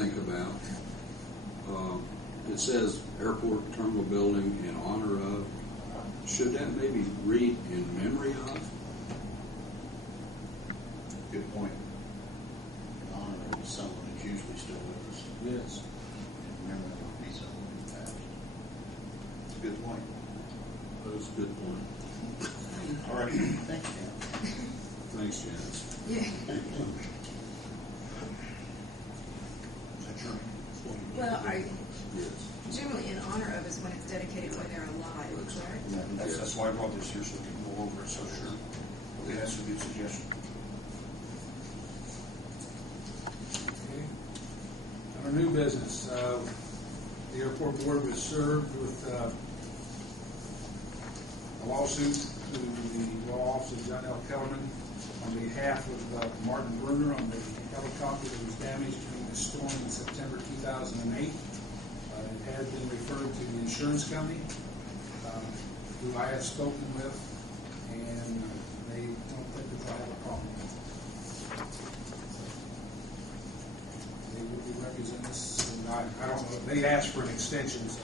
think about. It says airport terminal building in honor of. Should that maybe read in memory of? Good point. In honor of someone that's usually still with us. Yes. And remember, that would be someone in the past. It's a good point. That's a good point. All right. Thanks, Dan. Thanks, Janice. Yeah. Well, Yes. generally in honor of is when it's dedicated when they're alive, correct? Yeah, that's why I brought this here, so we can go over it, so sure. Okay, that's a good suggestion. Okay. Under new business, the airport board was served with a lawsuit to the law office of John L. Kellerman on behalf of Martin Bruner on the helicopter that was damaged during the storm in September 2008. It had been referred to the insurance company, who I have spoken with, and they don't think that they'll have a problem. They will be representing us, and I don't know, they asked for an extension, so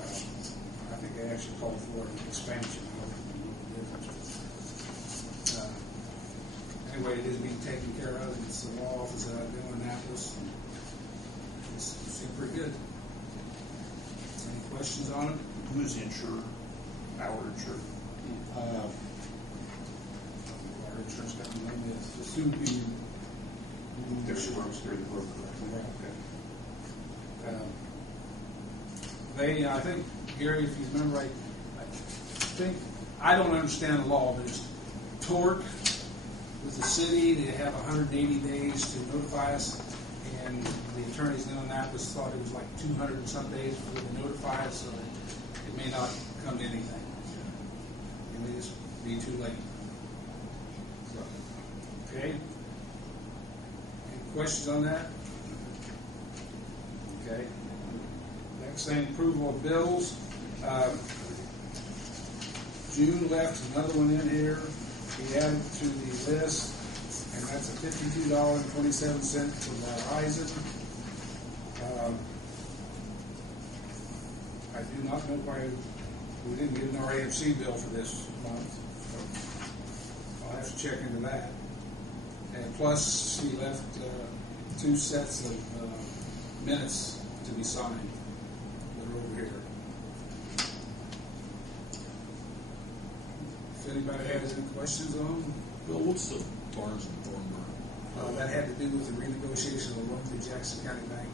I think they actually called for an expansion. Anyway, it is being taken care of. It's the law office out of Annapolis. It seems pretty good. Any questions on it? Who's the insurer? Our insurer? Our insurance company name is the soon be. There's works through the broker. Okay. They, I think, Gary, if you remember right, I don't understand the law, but it's tort with the city. They have 180 days to notify us, and the attorneys in Annapolis thought it was like 200 and some days before they notify us, so it may not come to anything. It may just be too late. So, okay. Any questions on that? Okay. Next thing, approval of bills. June left another one in here. He added to the list, and that's a $52.27 for Verizon. I do not know why we didn't get an RAMC bill for this month, so I'll have to check into that. And plus, she left 2 sets of minutes to be signed that are over here. If anybody has any questions on them? Bill, what's the Barnes and Thornburg? That had to do with the renegotiation of the loan to Jackson County Bank.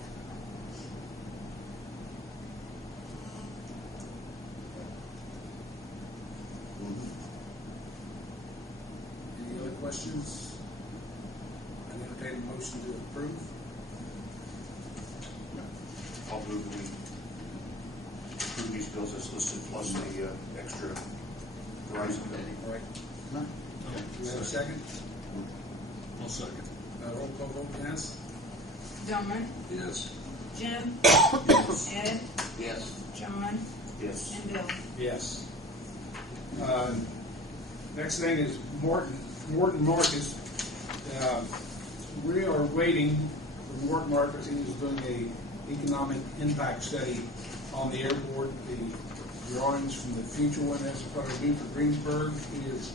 Any other questions? I entertain a motion to approve. I'll move we approve these bills as listed, plus the extra Verizon bill. All right. Do we have a second? I'll second. Roll call vote, yes? Don, Yes. Jim, Yes. Ed, Yes. John, Yes. and Bill. Yes. Next thing is Morton Marcus. We are waiting for Morton Marcus. He was doing a economic impact study on the airport. The drawings from the future one that's what I do for Greensburg. He has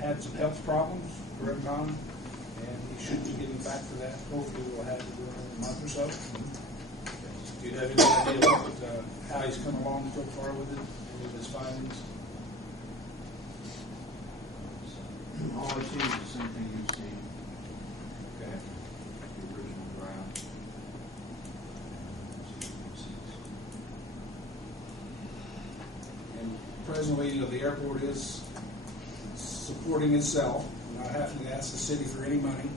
had some health problems for a time, and he should be getting back to that. Hopefully we'll have it within a month or so. Do you have any idea what, how he's come along so far with it, with his findings? All I see is the same thing you've seen, Okay. the original draft. And presently, the airport is supporting itself, not having to ask the city for any money.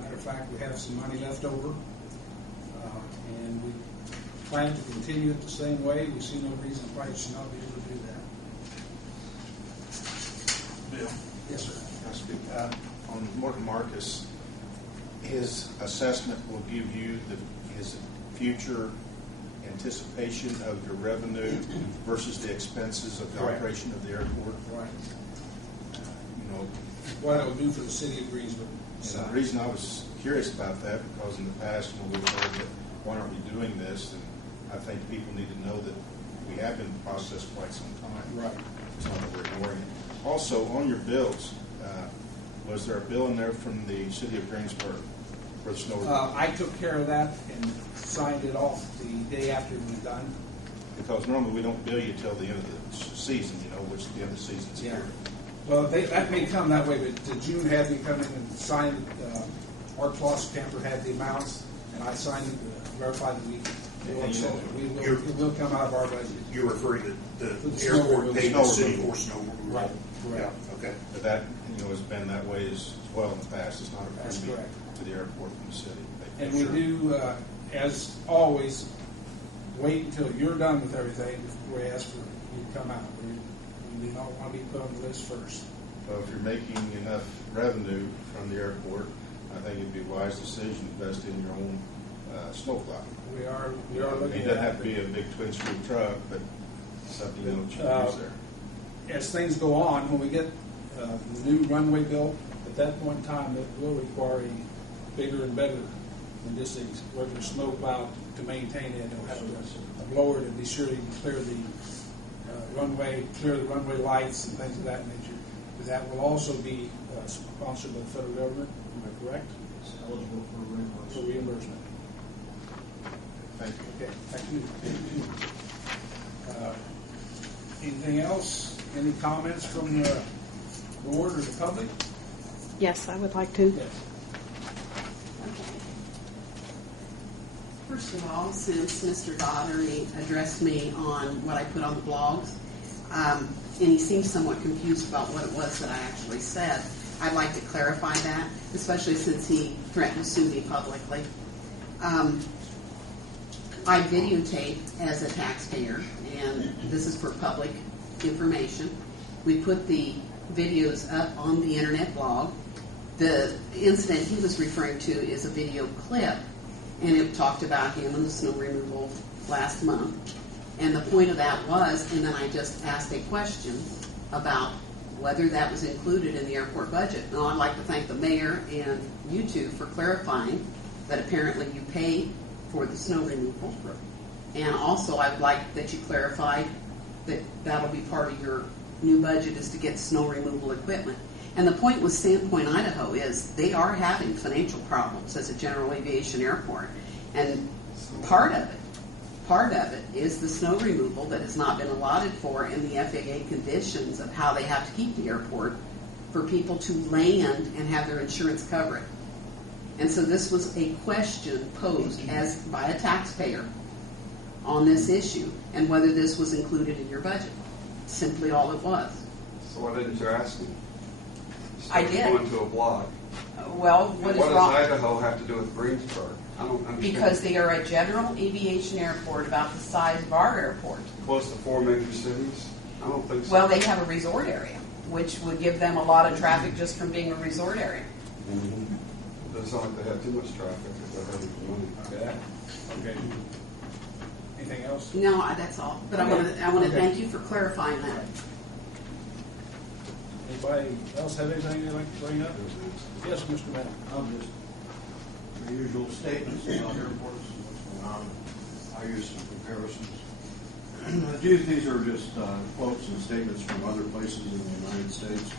Matter of fact, we have some money left over, and we plan to continue it the same way. We see no reason why it should not be able to do that. Bill? Yes, sir. Can I speak? On Morton Marcus, his assessment will give you his future anticipation of your revenue versus the expenses of the Correct. operation of the airport. Right. You know, What it'll do for the city of Greensburg. And the reason I was curious about that, because in the past, we've heard that, why aren't we doing this? And I think people need to know that we have been in the process quite some time. Right. It's not that we're ignoring it. Also, on your bills, was there a bill in there from the city of Greensburg for the snow removal? I took care of that and signed it off the day after it was done. Because normally we don't bill you till the end of the season, which the end of the season's Yeah. here. Well, that may come that way, but June had me come in and sign it. Art Plus Camper had the amounts, and I signed it to verify that it will come out of our budget. You're referring to For the the snow airport removal. paying Snow the city removal. for snow removal? Right, Yeah, correct. okay. But that, has been that way as well in the past. It's not a That's premium correct. to the airport from the city. And we do, as always, wait until you're done with everything before we ask for you to come out. We do not want to be put on the list first. So if you're making enough revenue from the airport, I think it'd be a wise decision to invest in your own snowplow. We are looking It at doesn't have to be a big twin screw truck, but something you can use there. as things go on, when we get the new runway built, at that point in time, it will require a bigger and better than just a regular snow plow to maintain it. It'll have a blower to be sure you can clear the runway lights and things of that nature. But that will also be sponsored by the federal government. Am I correct? It's eligible for For reimbursement. reimbursement. Thank you. Okay, thank you. Anything else? Any comments from the board or the public? Yes, I would like to. Yes. First of all, since Mr. Daugherty addressed me on what I put on the blogs, and he seemed somewhat confused about what it was that I actually said, I'd like to clarify that, especially since he threatened to sue me publicly. I videotape as a taxpayer, and this is for public information. We put the videos up on the internet blog. The incident he was referring to is a video clip, and it talked about him and the snow removal last month. And the point of that was, and then I just asked a question about whether that was included in the airport budget. And I'd like to thank the mayor and you two for clarifying that apparently you pay for the snow removal. And also I would like that you clarified that that'll be part of your new budget is to get snow removal equipment. And the point with Sandpoint, Idaho is they are having financial problems as a general aviation airport. And part of it is the snow removal that has not been allotted for in the FAA conditions of how they have to keep the airport for people to land and have their insurance cover it. And so this was a question posed as by a taxpayer on this issue and whether this was included in your budget. Simply all it was. So why didn't you ask me? I Instead of did. going to a blog. Well, And what is what wrong? does Idaho have to do with Greensburg? I don't understand. Because they are a general aviation airport about the size of our airport. Close to 4 major cities? I don't think so. Well, they have a resort area, which would give them a lot of traffic just from being a resort area. It doesn't sound like they have too much traffic if they're having money. Okay. Okay. Anything else? No, that's all. But I want to Okay. thank you for clarifying that. Anybody else have anything they'd like to bring up? Yes, Mr. Mayor. Just the usual statements about airports and what's going on. I use some comparisons. These are just quotes and statements from other places in the United States.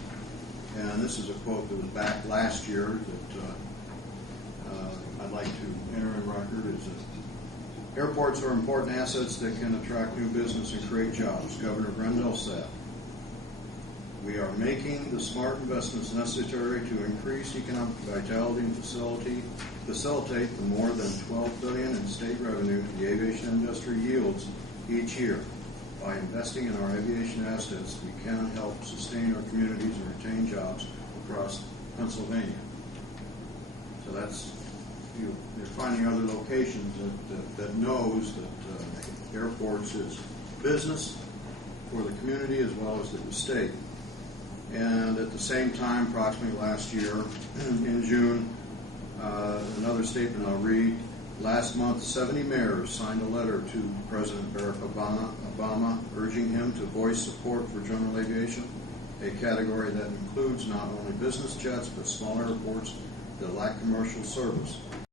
And this is a quote that was back last year that I'd like to enter in record. Is that airports are important assets that can attract new business and create jobs, Governor Brendel said. We are making the smart investments necessary to increase economic vitality and facilitate the more than $12 billion in state revenue the aviation industry yields each year. By investing in our aviation assets, we can help sustain our communities and retain jobs across Pennsylvania. So that's, you're finding other locations that knows that airports is business for the community as well as the state. And at the same time, approximately last year, in June, another statement I'll read. Last month, 70 mayors signed a letter to President Barack Obama urging him to voice support for general aviation, a category that includes not only business jets but small airports that lack commercial service